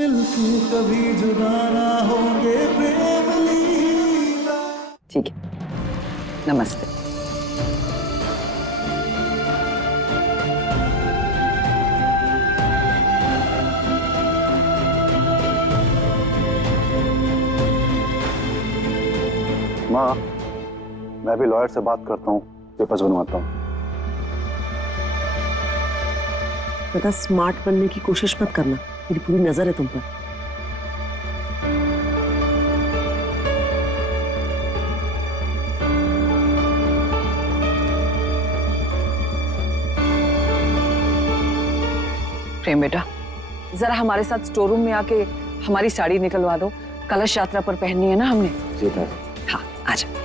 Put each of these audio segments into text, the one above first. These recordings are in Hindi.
मिलके कभी जुदा ना होंगे प्रेम लीला। ठीक है, नमस्ते। माँ, मैं भी लॉयर से बात करता हूँ, पेपर्स बनवाता हूँ। ज्यादा स्मार्ट बनने की कोशिश मत करना, मेरी पूरी नजर है तुम पर। प्रेम बेटा, जरा हमारे साथ स्टोर रूम में आके हमारी साड़ी निकलवा दो, कलश यात्रा पर पहननी है ना हमने। जी है। हाँ, आजा।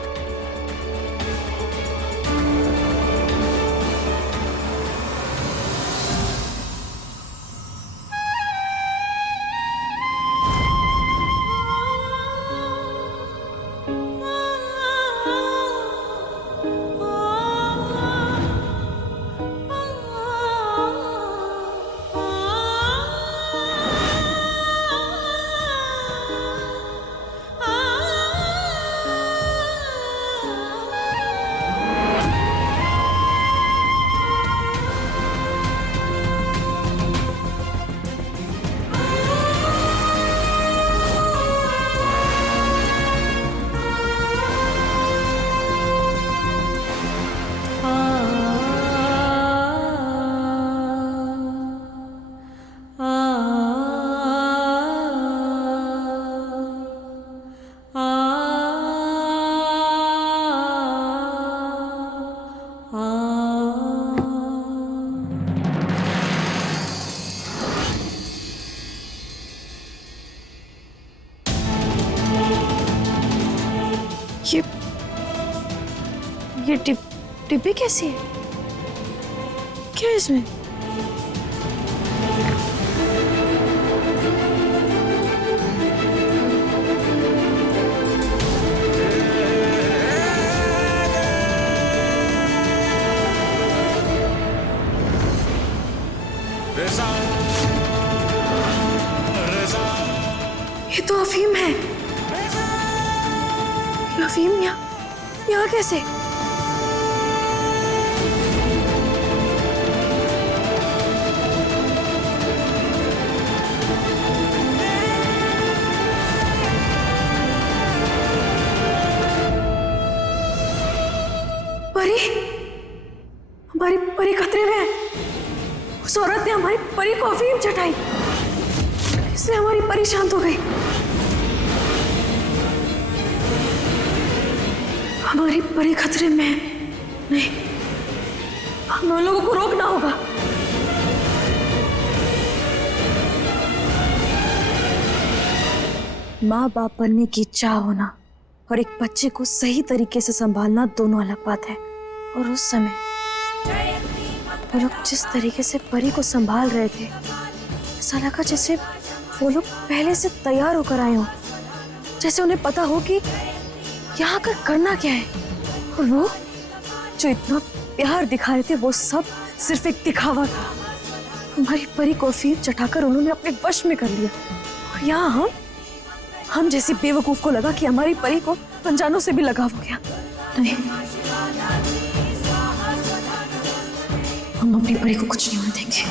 ये डिब्बे कैसी है? क्या है इसमें? ये तो अफीम है। ये अफीम यहाँ कैसे? परी, हमारी परी खतरे में है। उस औरत ने हमारी परी को अफीम चटाई, इसलिए हमारी परी शांत हो गई। हमारी परी खतरे में है। नहीं, हम उन लोगों को रोकना होगा। माँ बाप बनने की इच्छा होना और एक बच्चे को सही तरीके से संभालना दोनों अलग बात है। और उस समय वो लोग जिस तरीके से परी को संभाल रहे थे, ऐसा लगा जैसे वो लोग पहले से तैयार होकर आए हों, जैसे उन्हें पता हो कि यहाँ कर करना क्या है। और वो जो इतना प्यार दिखा रहे थे, वो सब सिर्फ एक दिखावा था। हमारी परी को अफीम चटाकर उन्होंने अपने वश में कर लिया। और यहाँ हम जैसे बेवकूफ को लगा कि हमारी परी को अनजानों से भी लगाव हो गया। नहीं, हम अपनी परी को कुछ नहीं होने देंगे।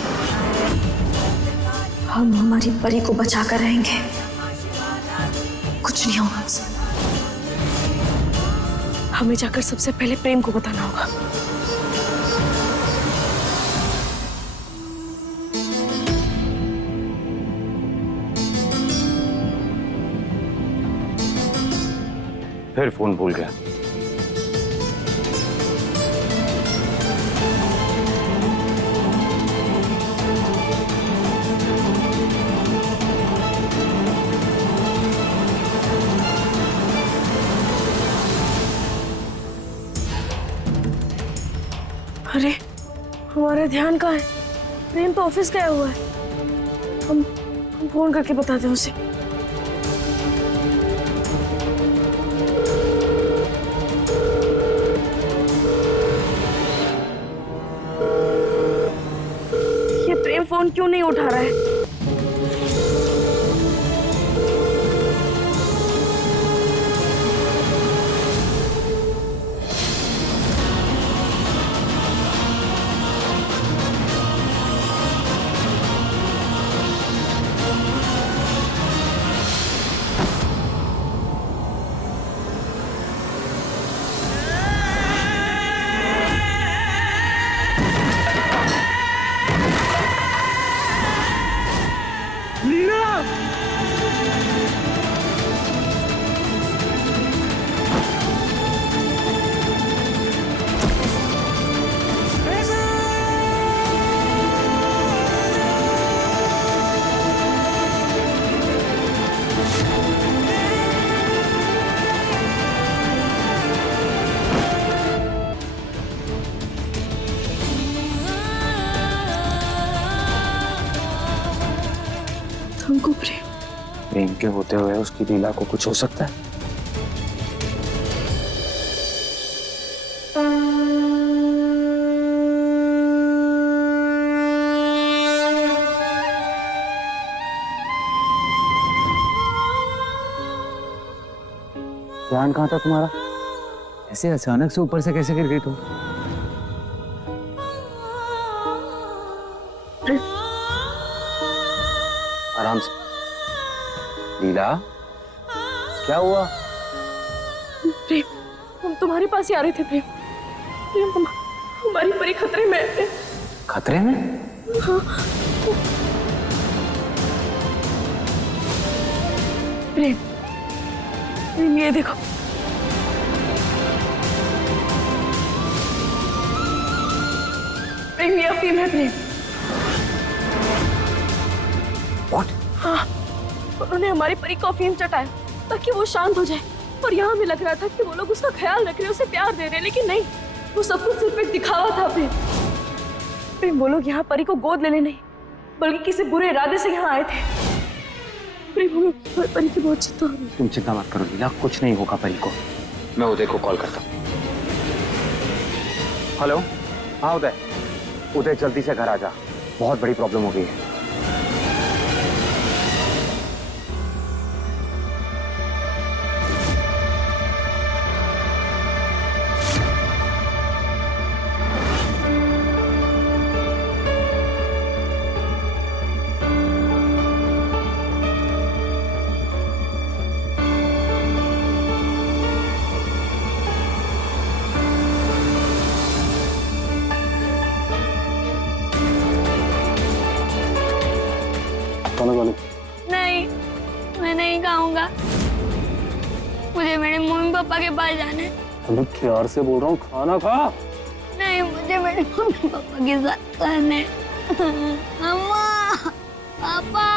हम हमारी परी को बचा कर रहेंगे, कुछ नहीं होगा हमसे। हमें जाकर सबसे पहले प्रेम को बताना होगा। फिर फोन भूल गया। अरे, हमारा ध्यान कहाँ है? प्रेम तो ऑफिस गया हुआ है। हम फोन करके बताते हैं उसे। ये प्रेम फोन क्यों नहीं उठा रहा है? हमको प्रेम प्रेम के होते हुए उसकी लीला को कुछ हो सकता है? ध्यान कहाँ था तुम्हारा? ऐसे अचानक से ऊपर से कैसे गिर गई तुम? आराम से। लीला, क्या हुआ? प्रेम, हम तुम्हारे पास ही आ रहे थे प्रेम। प्रेम, हमारी परी खतरे में है। खतरे में? हाँ। प्रेम, प्रेम ये देखो। प्रेम ये अफीम है प्रेम। What? हाँ, उन्होंने हमारी परी को अफीम चटाया ताकि वो शांत हो जाए। और यहाँ हमें लग रहा था कि वो लोग उसका ख्याल रख रहे हैं, उसे प्यार दे रहे हैं, लेकिन नहीं, वो सब कुछ सिर्फ एक दिखावा था प्रेम। प्रेम, वो लोग यहाँ परी को गोद लेने नहीं बल्कि किसी बुरे इरादे से यहाँ आए थे। प्रेम, हमें परी की बहुत चिंता हो रही है। तुम चिंता मत करो लीला, कुछ नहीं होगा परी को। मैं उदय को कॉल करता हूँ। हेलो, हाँ उदय। उदय जल्दी से घर आ जा, बहुत बड़ी प्रॉब्लम हो गई है। नहीं, मैं नहीं खाऊंगा। मुझे मेरे मम्मी पापा के पास जाना है। मैं प्यार से बोल रहा हूँ, खाना खा। नहीं, मुझे मेरे मम्मी पापा के साथ खाना है। अम्मा, पापा।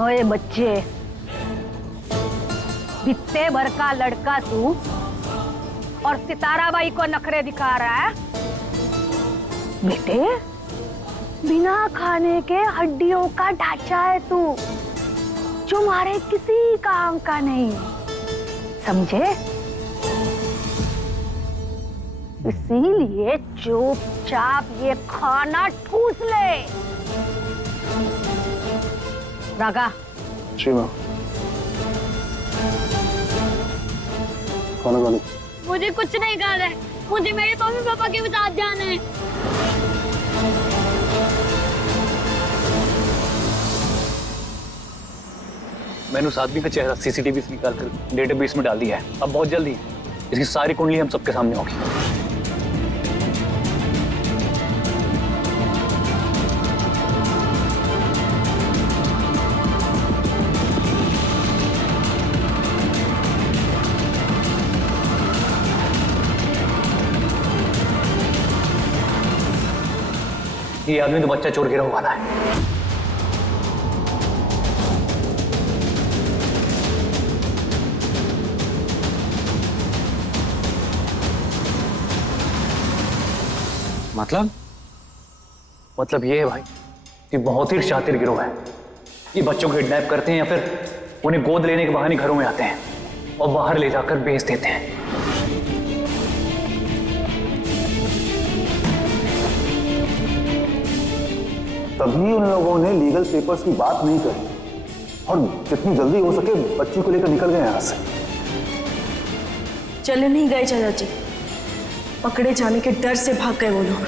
ओए बच्चे, बित्ते भर का लड़का तू और सितारा बाई को नखरे दिखा रहा है। बेटे, बिना खाने के हड्डियों का ढांचा है तू, जो हमारे किसी काम का नहीं, समझे? इसीलिए चुपचाप ये खाना ठूस ले। रागा। जी माँ। खाना खा लो। मुझे कुछ नहीं खाना है, मुझे मेरे मम्मी पापा के साथ जाना है। मैंने उस आदमी का चेहरा सीसीटीवी से निकाल कर डेटाबेस में डाल दिया है। अब बहुत जल्दी इसकी सारी कुंडली हम सबके सामने होगी। ये आदमी तो बच्चा चोर गिरा वाला है। मतलब ये है भाई कि बहुत ही शातिर गिरोह है। ये बच्चों को किडनैप करते हैं या फिर उन्हें गोद लेने के बहाने घरों में आते हैं और बाहर ले जाकर बेच देते हैं। तभी उन लोगों ने लीगल पेपर्स की बात नहीं करी और जितनी जल्दी हो सके बच्ची को लेकर निकल गए यहां से। चले नहीं गए चाचा जी, पकड़े जाने के डर से भाग गए वो लोग।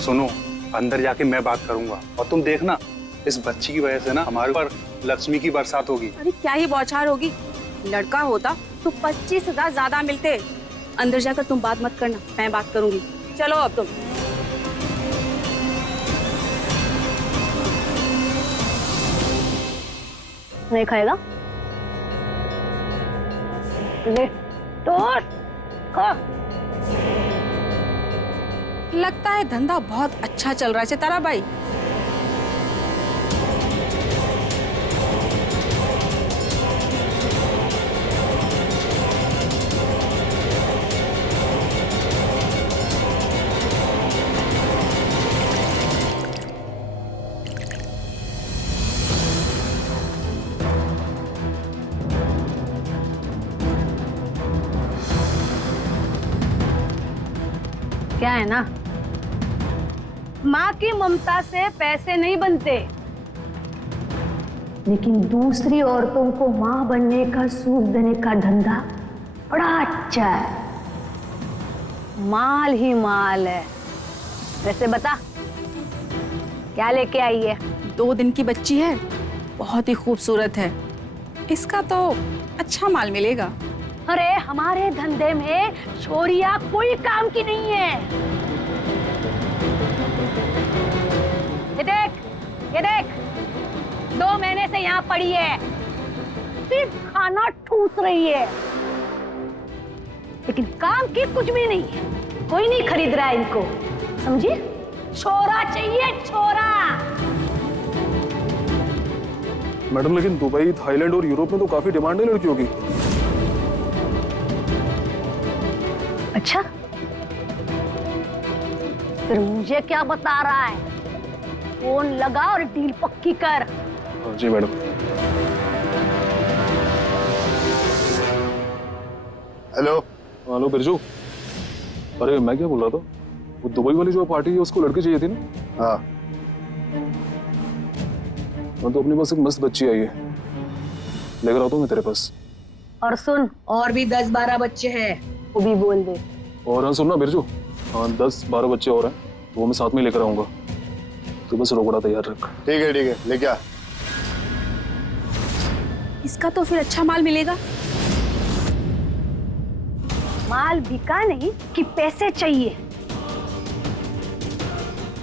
सुनो, अंदर जाके मैं बात करूंगा और तुम देखना, इस बच्ची की वजह से ना हमारे ऊपर लक्ष्मी की बरसात होगी। अरे क्या ही बौछार होगी, लड़का होता तो 25,000 ज्यादा मिलते। अंदर जाकर तुम बात मत करना, मैं बात करूंगी। चलो अब तुम। नहीं खाएगा? ले तोड़ खा। लगता है धंधा बहुत अच्छा चल रहा है सितारा भाई। क्या है ना, माँ की ममता से पैसे नहीं बनते, लेकिन दूसरी औरतों को माँ बनने का सूख देने का धंधा बड़ा अच्छा है। माल ही माल है। वैसे बता, क्या लेके आई है? 2 दिन की बच्ची है, बहुत ही खूबसूरत है। इसका तो अच्छा माल मिलेगा। अरे हमारे धंधे में छोरिया कोई काम की नहीं है। ये देख 2 महीने से यहाँ पड़ी है, सिर्फ खाना ठूस रही है, लेकिन काम की कुछ भी नहीं है। कोई नहीं खरीद रहा है इनको, समझी? छोरा चाहिए, छोरा। मैडम लेकिन दुबई, थाईलैंड और यूरोप में तो काफी डिमांड है लड़कियों की। अच्छा, फिर मुझे क्या बता रहा है? फोन लगा और डील पक्की कर। जी मैडम। हेलो बिरजू, अरे मैं क्या बोल रहा था, वो दुबई वाली जो पार्टी है उसको लड़की चाहिए थी ना? हाँ, मैं तो अपने पास एक मस्त बच्ची आई है, लेकर आता हूँ मैं तेरे पास। और सुन, और भी 10-12 बच्चे हैं, वो भी बोल दे। और हाँ सुनना बिरजू, हाँ 10-12 बच्चे और हैं, वो मैं साथ में लेकर आऊंगा, तो बस रोकड़ा तैयार रख। ठीक है लेके आ। इसका तो फिर अच्छा माल मिलेगा। माल बिका नहीं कि पैसे चाहिए?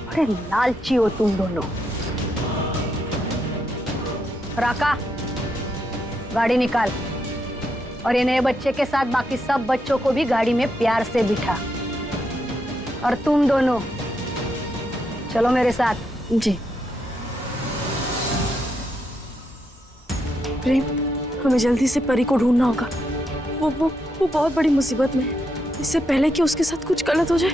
अरे लालची हो तुम दोनों। राका, गाड़ी निकाल और ये नए बच्चे के साथ बाकी सब बच्चों को भी गाड़ी में प्यार से बिठा। और तुम दोनों चलो मेरे साथ। जी प्रेम, हमें जल्दी से परी को ढूंढना होगा। वो बहुत बड़ी मुसीबत में है। इससे पहले कि उसके साथ कुछ गलत हो जाए,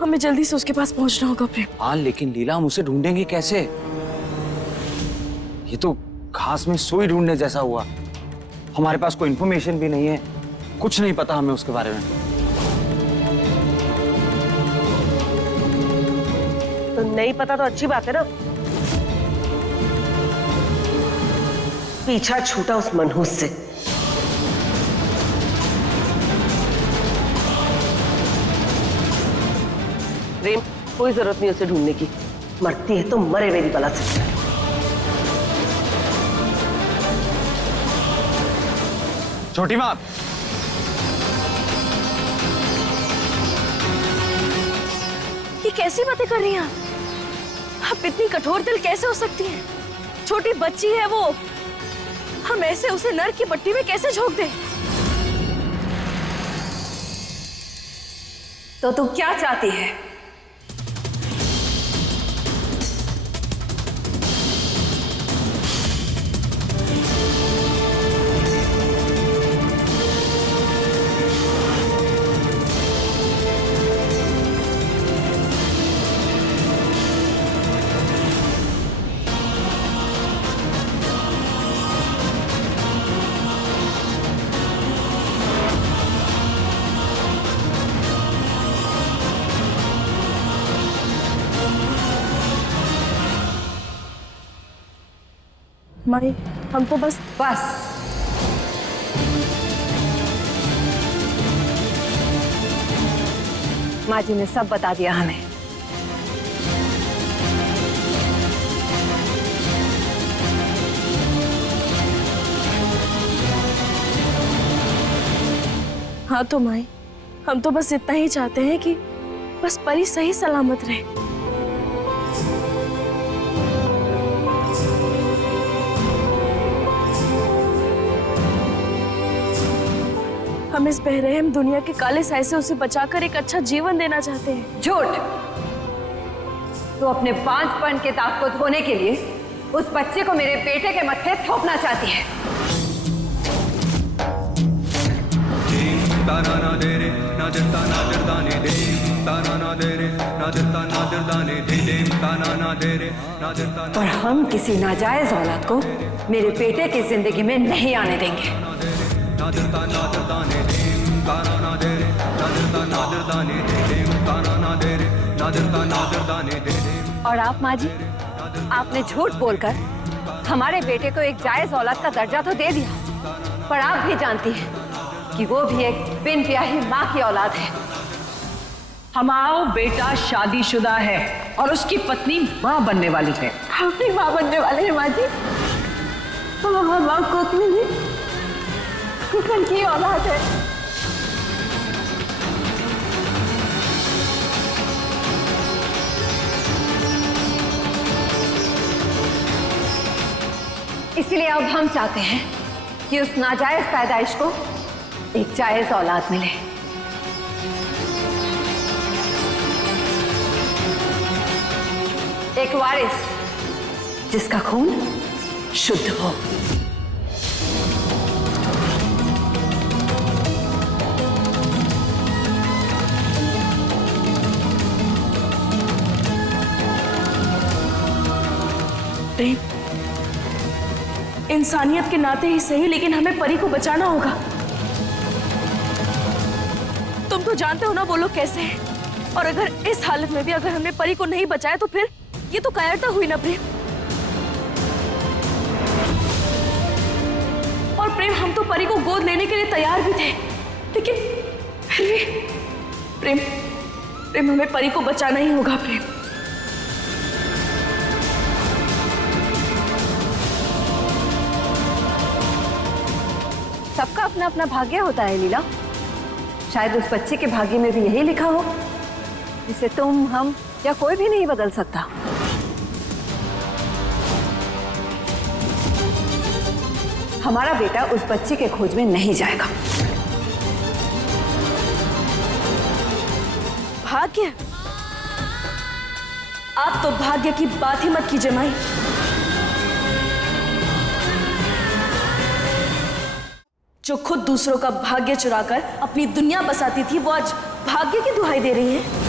हमें जल्दी से उसके पास पहुंचना होगा प्रेम। हाँ लेकिन लीला, हम उसे ढूंढेंगे कैसे? ये तो घास में सुई ढूंढने जैसा हुआ। हमारे पास कोई इन्फॉर्मेशन भी नहीं है, कुछ नहीं पता हमें उसके बारे में। तो नहीं पता तो अच्छी बात है ना। पीछा छूटा उस मनहूस से। प्रेम, कोई जरूरत नहीं उसे ढूंढने की, मरती है तो मरे मेरी बला से। छोटी माँ, ये कैसी बातें कर रही हैं आप इतनी कठोर दिल कैसे हो सकती हैं? छोटी बच्ची है वो, हम ऐसे उसे नर्क की पट्टी में कैसे झोंक दें? तो तू क्या चाहती है? माई हम तो बस माँ जी ने सब बता दिया हमें। हाँ तो माई हम तो बस इतना ही चाहते हैं कि बस परी सही सलामत रहे। हम इस बेरहम दुनिया के काले साए से उसे बचाकर एक अच्छा जीवन देना चाहते हैं। झूठ। तो अपने पांचपन के दाग को धोने के लिए उस बच्चे को मेरे बेटे के मत्थे थोपना चाहती है। और हम किसी नाजायज औलाद को मेरे बेटे की जिंदगी में नहीं आने देंगे। और आप माँ जी, आपने झूठ बोलकर हमारे बेटे को एक जायज औलाद का दर्जा तो दे दिया, पर आप भी जानती हैं कि वो भी एक बिन ब्याही माँ की औलाद है। हमारा बेटा शादीशुदा है और उसकी पत्नी माँ बनने वाली है। हम भी माँ बनने वाले हैं माँ जी। माँ कुकन की औलाद है। इसलिए अब हम चाहते हैं कि उस नाजायज पैदाइश को एक जायज औलाद मिले। एक वारिस जिसका खून शुद्ध हो। प्रेम, इंसानियत के नाते ही सही, लेकिन हमें परी को बचाना होगा। तुम तो जानते हो ना वो लोग कैसे हैं, और अगर इस हालत में भी अगर हमने परी को नहीं बचाया तो फिर ये तो कायरता हुई ना प्रेम। और प्रेम, हम तो परी को गोद लेने के लिए तैयार भी थे, लेकिन फिर भी प्रेम प्रेम हमें परी को बचाना ही होगा। प्रेम, सबका अपना अपना भाग्य होता है लीला। शायद उस बच्चे के भाग्य में भी यही लिखा हो, जिसे तुम, हम या कोई भी नहीं बदल सकता। हमारा बेटा उस बच्चे के खोज में नहीं जाएगा। भाग्य? आप तो भाग्य की बात ही मत कीजिए माई। जो खुद दूसरों का भाग्य चुराकर अपनी दुनिया बसाती थी, वो आज भाग्य की दुहाई दे रही है।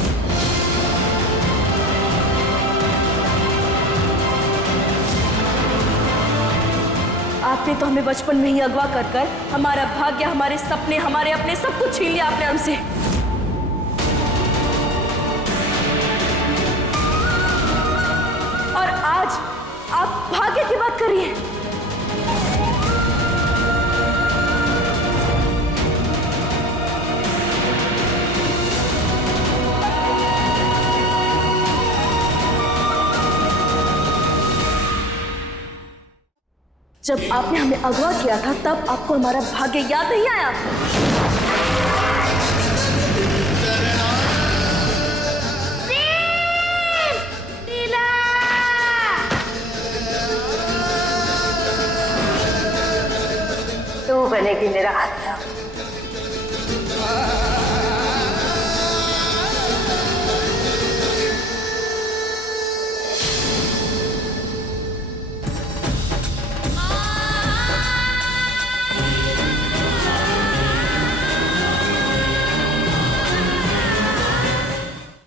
आपने तो हमें बचपन में ही अगवा कर कर हमारा भाग्य, हमारे सपने, हमारे अपने सब कुछ छीन लिया आपने हमसे। और आज आप भाग्य की बात कर रही हैं। जब आपने हमें अगवा किया था तब आपको हमारा भाग्य याद नहीं आया? तो बनेगी मेरा हाथ।